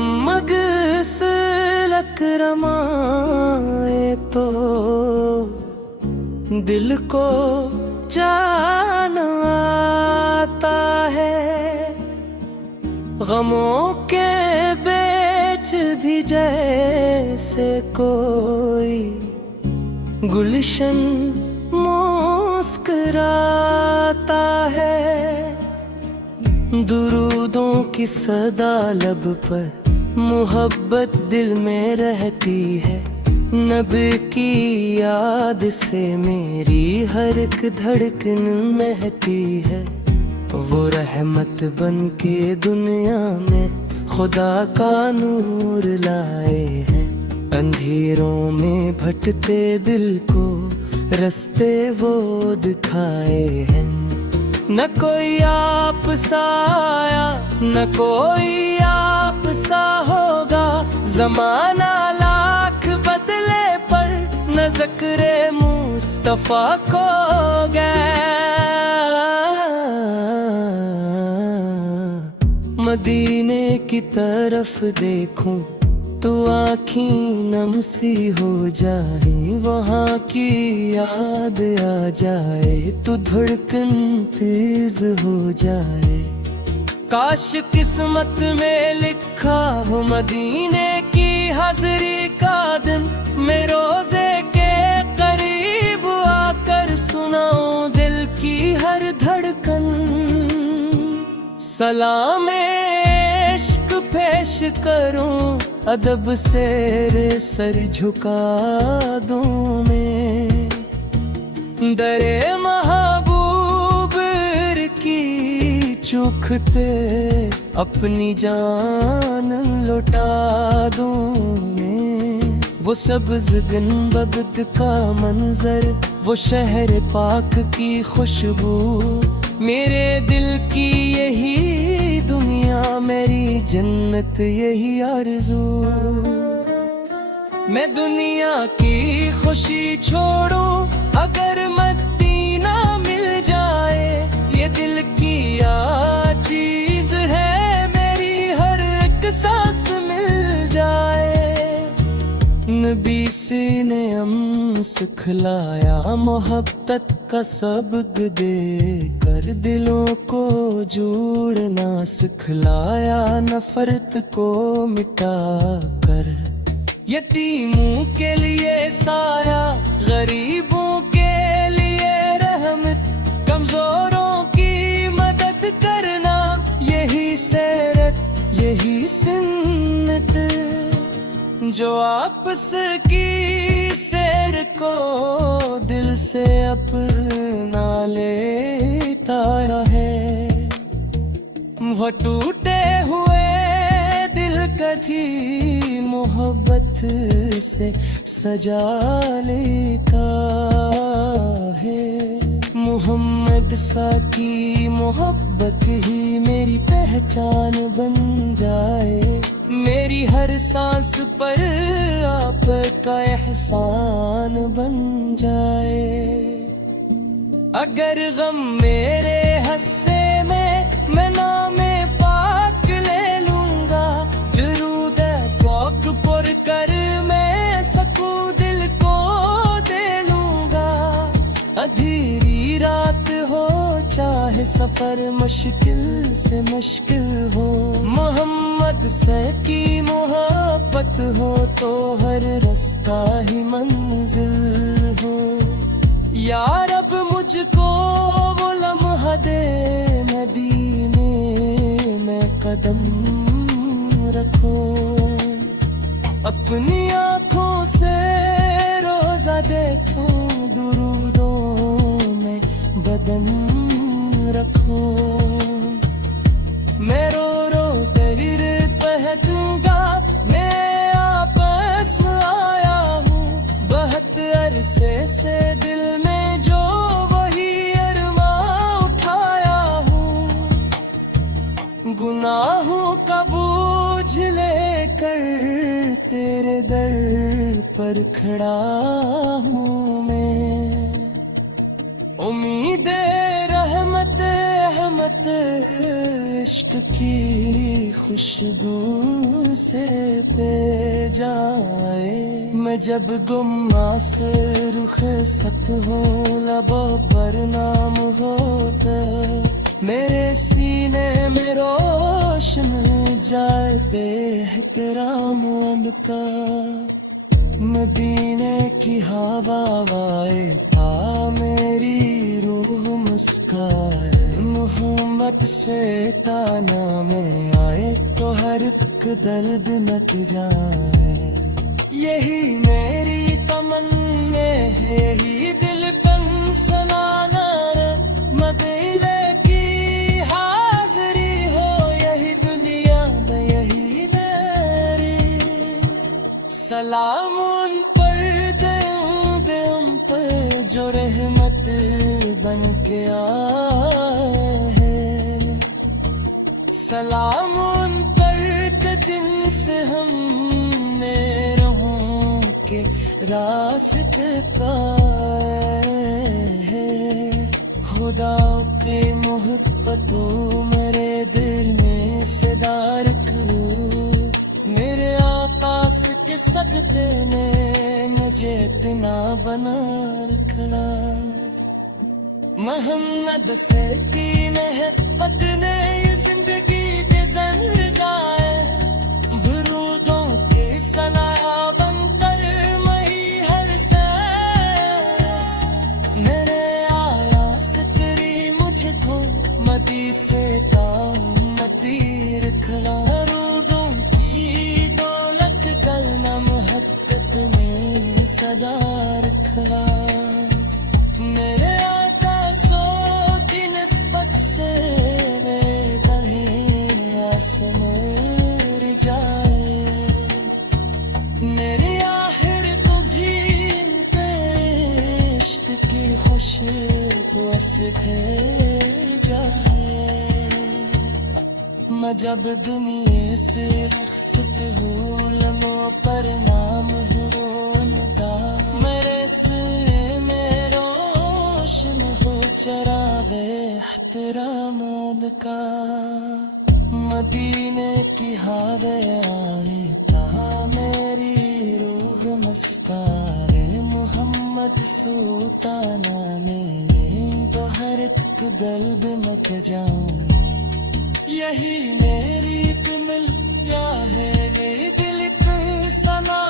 मग सलक रमाए तो दिल को जान आता है। गमों के बेच भी जैसे कोई गुलशन मुस्कुराता है। दुरूदों की सदा लब पर मोहब्बत दिल में रहती है। नबी की याद से मेरी हर एक धड़कन महती है। वो रहमत बन के दुनिया में खुदा का नूर लाए हैं। अंधेरों में भटके दिल को रास्ते वो दिखाए हैं। न कोई आप सा आया न कोई आप सा होगा। जमाना लाख बदले पर न ज़िक्रे मुस्तफा को गया। मदीने की तरफ देखूं तो आँखी नम सी हो जाए। वहाँ की याद आ जाए तो धड़कन तेज हो जाए। काश किस्मत में लिखा हो मदीने की हाज़री का दिन। मैं रोज़े के करीब आकर सुनाऊं दिल की हर धड़कन। सलाम इश्क पेश करूं अदब से सर झुका दूं मैं। दरे महबूब की चूख पे अपनी जान लौटा दूं मैं। वो सब्ज़ गुंबद का मंजर वो शहर पाक की खुशबू। मेरे दिल की यही दुनिया मेरी जन्नत यही आरज़ू। मैं दुनिया की खुशी छोड़ूं अगर मदीना मिल जाए। ये दिल की या चीज़ है मेरी हर एक सांस मिल जाए। नबी से ने हम सिखलाया मोहब्बत का सबक दे कर। दिलों को जोड़ना सिखलाया नफरत को मिटा कर। यतीमों के लिए साया गरीबों के लिए रहमत। कमजोरों की मदद करना यही सेरत यही सुन्नत। जो आपस की सैर को दिल से अपना लेता है। वो टूटे हुए दिल कभी मोहब्बत से सजा लेता है। मोहम्मद सा की मोहब्बत ही मेरी पहचान बन जाए। मेरी हर सांस पर आपका एहसान बन जाए। अगर गम मेरे हस्से में मैं नामे पाक ले लूंगा। दुरूद पाक पुर कर मैं सकूं दिल को दे लूंगा। अंधेरी रात हो चाहे सफर मुश्किल से मुश्किल हो। मोहम्मद से की मोहब्बत हो तो हर रास्ता ही मंजिल हो। या रब मुझको वो लम्हा दे मदीने में कदम रखो। अपनी आँखों से रोजा देखूं दुरूदों में बदन रखो। मैं रो रो कर कह दूंगा मैं आपस में आया हूँ। बहुत अरसे से दिल में जो वही अरमा उठाया हूँ। गुनाहों का बोझ लेकर तेरे दर पर खड़ा हूँ मैं। उम्मीद रहमत रहमत इश्क की खुशबू से पे जाए। मैं जब गुम्मा से रुख सत हूँ लबों पर नाम होता, मेरे सीने में रोशन जाए बेहतराम का। मदीने की हवा वाए था मेरी रूह मुस्काए, मोहम्मद से ताना में आए तो हर एक दर्द मिट जाए। यही मेरी तमन्ने है, यही दिल पन सनाना रे, मदीने की हाजिरी हो यही दुनिया में यही मेरी। सलाम उन पर दे उन पर जो रहमत बन के आए हैं। सलाम उन पर जिनसे हमने रूहों के रास्ते पाए हैं। खुदा की मोहब्बतों मेरे दिल में सदार मेरे आकाश के सकते ने मुझे इतना बना रखा। मोहम्मद से की मोहब्बत ने ये जिंदगी गुजर जाए। बुरूदों के सना बनकर मही हर से मेरे आया से तेरी मुझको मदी से दामती रखना। सदा रखना मेरे आका सो की निस्बत से गले आसमर जाए। मेरी आखिर तो भी इनके इश्क की खुशबू से फैल जाए। मैं जब दुनिया से रखसत हूँ लम्हों पर नाम हूँ मेरे से में रोशन हो चरावे एहतराम का। मदीने की हवा आए था मेरी रूह मुस्काए, मोहम्मद सुल्ताना में तो हर एक गल्ब मत जाऊं। यही मेरी मिल क्या है मेरे दिल पे सना